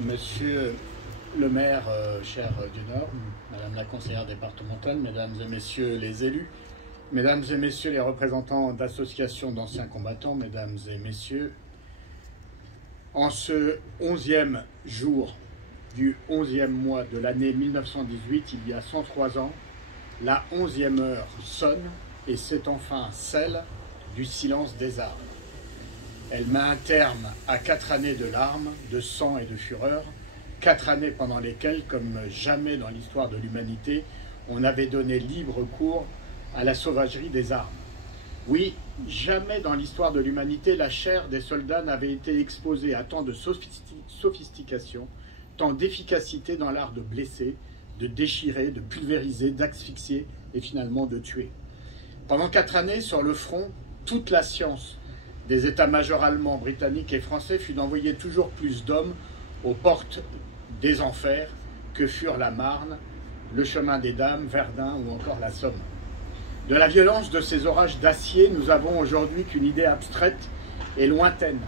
Monsieur le maire, cher du Nord, Madame la conseillère départementale, Mesdames et Messieurs les élus, Mesdames et Messieurs les représentants d'associations d'anciens combattants, Mesdames et Messieurs, en ce 11e jour du 11e mois de l'année 1918, il y a 103 ans, la 11e heure sonne et c'est enfin celle du silence des armes. Elle met un terme à 4 années de larmes, de sang et de fureur, 4 années pendant lesquelles, comme jamais dans l'histoire de l'humanité, on avait donné libre cours à la sauvagerie des armes. Oui, jamais dans l'histoire de l'humanité, la chair des soldats n'avait été exposée à tant de sophistication, tant d'efficacité dans l'art de blesser, de déchirer, de pulvériser, d'asphyxier et finalement de tuer. Pendant 4 années, sur le front, toute la science des états-majors allemands, britanniques et français fut d'envoyer toujours plus d'hommes aux portes des enfers que furent la Marne, le chemin des Dames, Verdun ou encore la Somme. De la violence de ces orages d'acier, nous avons aujourd'hui qu'une idée abstraite et lointaine.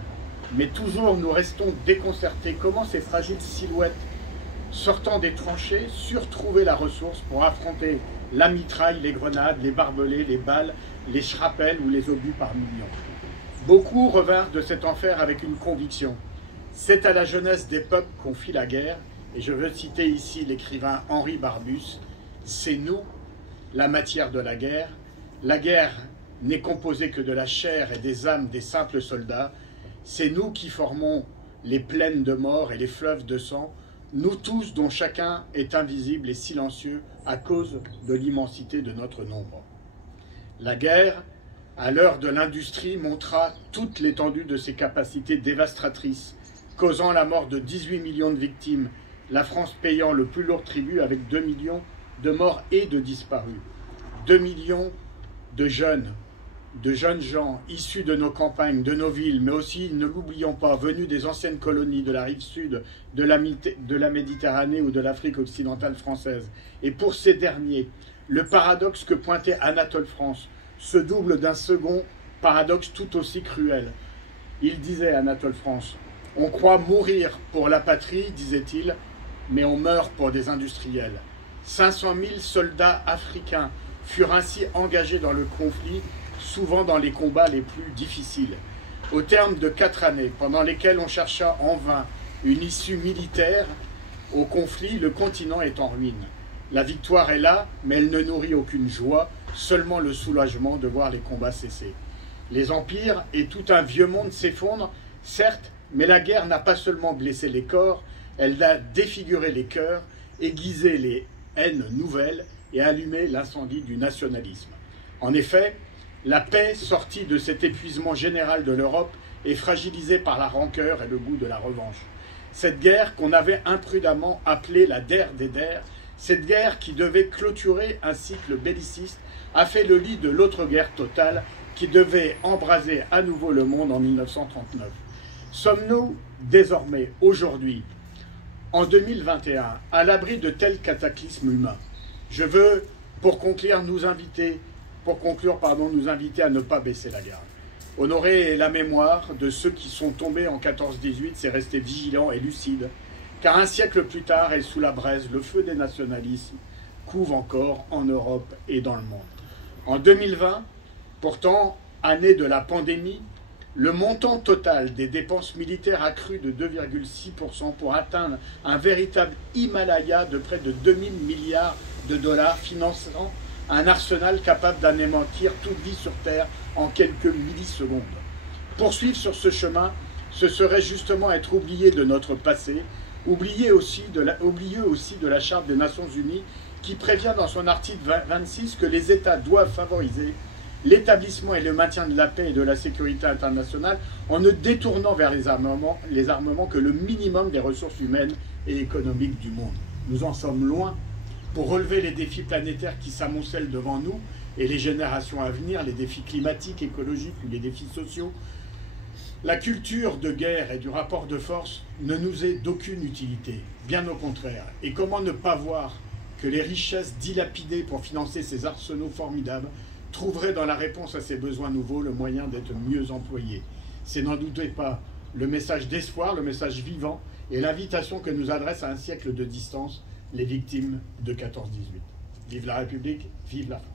Mais toujours nous restons déconcertés. Comment ces fragiles silhouettes sortant des tranchées surent trouver la ressource pour affronter la mitraille, les grenades, les barbelés, les balles, les shrapnels ou les obus par millions. Beaucoup revinrent de cet enfer avec une conviction. C'est à la jeunesse des peuples qu'on fit la guerre, et je veux citer ici l'écrivain Henri Barbusse. C'est nous, la matière de la guerre. La guerre n'est composée que de la chair et des âmes des simples soldats. C'est nous qui formons les plaines de mort et les fleuves de sang, nous tous dont chacun est invisible et silencieux à cause de l'immensité de notre nombre. La guerre, à l'heure de l'industrie, montra toute l'étendue de ses capacités dévastatrices, causant la mort de 18 millions de victimes, la France payant le plus lourd tribut avec 2 millions de morts et de disparus. 2 millions de jeunes gens issus de nos campagnes, de nos villes, mais aussi, ne l'oublions pas, venus des anciennes colonies de la rive sud, de la Méditerranée ou de l'Afrique occidentale française. Et pour ces derniers, le paradoxe que pointait Anatole France se double d'un second paradoxe tout aussi cruel. Il disait, Anatole France, « On croit mourir pour la patrie, disait-il, mais on meurt pour des industriels. » 500 000 soldats africains furent ainsi engagés dans le conflit, souvent dans les combats les plus difficiles. Au terme de 4 années, pendant lesquelles on chercha en vain une issue militaire au conflit, le continent est en ruine. La victoire est là, mais elle ne nourrit aucune joie, seulement le soulagement de voir les combats cesser. Les empires et tout un vieux monde s'effondrent, certes, mais la guerre n'a pas seulement blessé les corps, elle a défiguré les cœurs, aiguisé les haines nouvelles et allumé l'incendie du nationalisme. En effet, la paix, sortie de cet épuisement général de l'Europe, est fragilisée par la rancœur et le goût de la revanche. Cette guerre qu'on avait imprudemment appelée la der des der, cette guerre qui devait clôturer un cycle belliciste, a fait le lit de l'autre guerre totale qui devait embraser à nouveau le monde en 1939. Sommes-nous désormais, aujourd'hui, en 2021, à l'abri de tels cataclysmes humains? Je veux, pour conclure, nous inviter à ne pas baisser la garde. Honorer la mémoire de ceux qui sont tombés en 14-18, c'est rester vigilant et lucide, car un siècle plus tard, et sous la braise, le feu des nationalismes couve encore en Europe et dans le monde. En 2020, pourtant, année de la pandémie, le montant total des dépenses militaires a cru de 2,6% pour atteindre un véritable Himalaya de près de 2000 milliards de dollars, finançant un arsenal capable d'anéantir toute vie sur Terre en quelques millisecondes. Poursuivre sur ce chemin, ce serait justement être oublié de notre passé, oublié aussi de la Charte des Nations Unies qui prévient dans son article 26 que les États doivent favoriser l'établissement et le maintien de la paix et de la sécurité internationale en ne détournant vers les armements que le minimum des ressources humaines et économiques du monde. Nous en sommes loin. Pour relever les défis planétaires qui s'amoncellent devant nous et les générations à venir, les défis climatiques, écologiques ou les défis sociaux, la culture de guerre et du rapport de force ne nous est d'aucune utilité, bien au contraire. Et comment ne pas voir que les richesses dilapidées pour financer ces arsenaux formidables trouveraient dans la réponse à ces besoins nouveaux le moyen d'être mieux employés? C'est n'en doutez pas le message d'espoir, le message vivant et l'invitation que nous adressent à un siècle de distance les victimes de 14-18. Vive la République, vive la France.